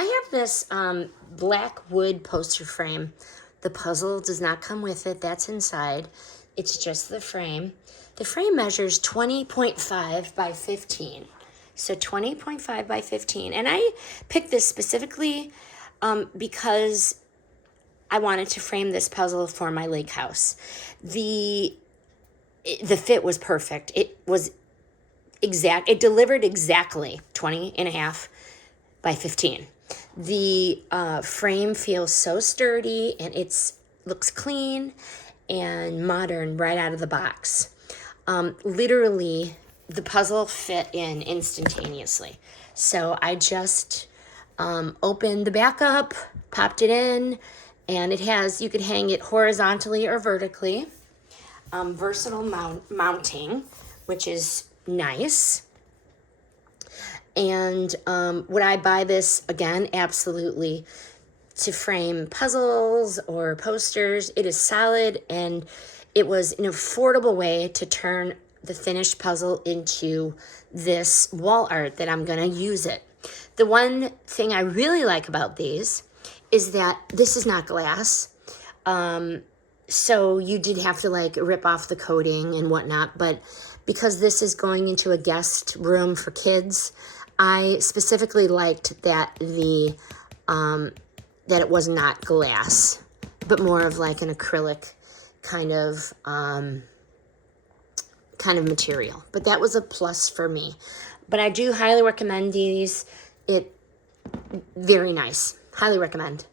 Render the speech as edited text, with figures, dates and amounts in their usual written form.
I have this black wood poster frame. The puzzle does not come with it. That's inside. It's just the frame. The frame measures 20.5 by 15. So 20.5 by 15. And I picked this specifically because I wanted to frame this puzzle for my lake house. The fit was perfect. It was exact. It delivered exactly 20.5 by 15. The frame feels so sturdy, and looks clean and modern right out of the box. Literally, the puzzle fit in instantaneously. So I just opened the back up, popped it in, and it has, you could hang it horizontally or vertically. Versatile mounting, which is nice. And would I buy this again? Absolutely. To frame puzzles or posters. It is solid, and it was an affordable way to turn the finished puzzle into this wall art that I'm going to use it. The one thing I really like about these is that this is not glass. So you did have to like rip off the coating and whatnot, but because this is going into a guest room for kids, I specifically liked that that it was not glass, but more of like an acrylic kind of material. But that was a plus for me. But I do highly recommend these. Very nice. Highly recommend.